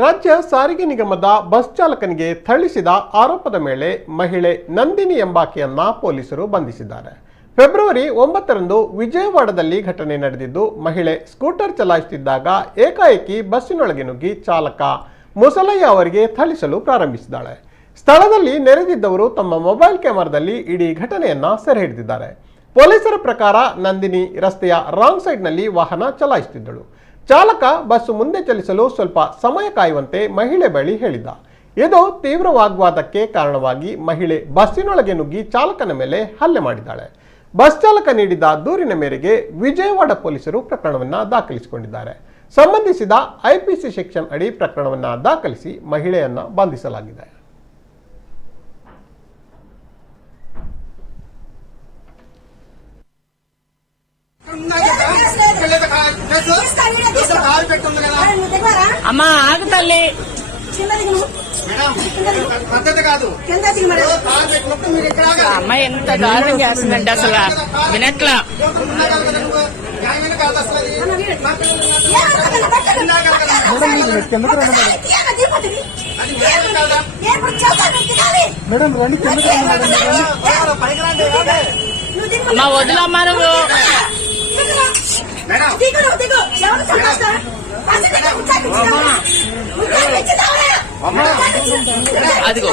ರಾಜ್ಯ ಸಾರಿಗೆ ನಿಗಮದ ಬಸ್ ಚಾಲಕನಿಗೆ ಥಳಿಸಿದ ಆರೋಪದ ಮೇಲೆ ಮಹಿಳೆ ನಂದಿನಿ ಎಂಬಾಕೆಯನ್ನ ಪೊಲೀಸರು ಬಂಧಿಸಿದ್ದಾರೆ. ಫೆಬ್ರವರಿ 9ರಂದು ವಿಜಯವಾಡದಲ್ಲಿ ಘಟನೆ ನಡೆದಿದ್ದು, ಮಹಿಳೆ ಸ್ಕೂಟರ್ ಚಲಾಯಿಸುತ್ತಿದ್ದಾಗ ಏಕಾಏಕಿ ಬಸ್ಸಿನೊಳಗೆ ನುಗ್ಗಿ ಚಾಲಕ ಮುಸಲಯ್ಯ ಅವರಿಗೆ ಥಳಿಸಲು ಪ್ರಾರಂಭಿಸಿದ್ದಾಳೆ. ಸ್ಥಳದಲ್ಲಿ ನೆರೆದಿದ್ದವರು ತಮ್ಮ ಮೊಬೈಲ್ ಕ್ಯಾಮೆರಾದಲ್ಲಿ ಇಡೀ ಘಟನೆಯನ್ನ ಸೆರೆ ಹಿಡಿದಿದ್ದಾರೆ. ಪೊಲೀಸರ ಪ್ರಕಾರ ನಂದಿನಿ ರಸ್ತೆಯ ರಾಂಗ್ ಸೈಡ್ನಲ್ಲಿ ವಾಹನ ಚಲಾಯಿಸುತ್ತಿದ್ದಳು. ಚಾಲಕ ಬಸ್ಸು ಮುಂದೆ ಚಲಿಸಲು ಸ್ವಲ್ಪ ಸಮಯ ಕಾಯುವಂತೆ ಮಹಿಳೆ ಬಳಿ ಹೇಳಿದ್ದ. ಇದು ತೀವ್ರ ವಾಗ್ವಾದಕ್ಕೆ ಕಾರಣವಾಗಿ ಮಹಿಳೆ ಬಸ್ಸಿನೊಳಗೆ ನುಗ್ಗಿ ಚಾಲಕನ ಮೇಲೆ ಹಲ್ಲೆ ಮಾಡಿದ್ದಾಳೆ. ಬಸ್ ಚಾಲಕ ನೀಡಿದ ದೂರಿನ ಮೇರೆಗೆ ವಿಜಯವಾಡ ಪೊಲೀಸರು ಪ್ರಕರಣವನ್ನು ದಾಖಲಿಸಿಕೊಂಡಿದ್ದಾರೆ. ಸಂಬಂಧಿಸಿದ ಐಪಿಸಿ ಸೆಕ್ಷನ್ ಅಡಿ ಪ್ರಕರಣವನ್ನು ದಾಖಲಿಸಿ ಮಹಿಳೆಯನ್ನ ಬಂಧಿಸಲಾಗಿದೆ. అమ్మా ఆగుతల్లి అమ్మాయి ఎంత దారుణం చేస్తుందంటే అసలు వినట్లా. అమ్మా వదిలమ్మా నువ్వు. అదిగో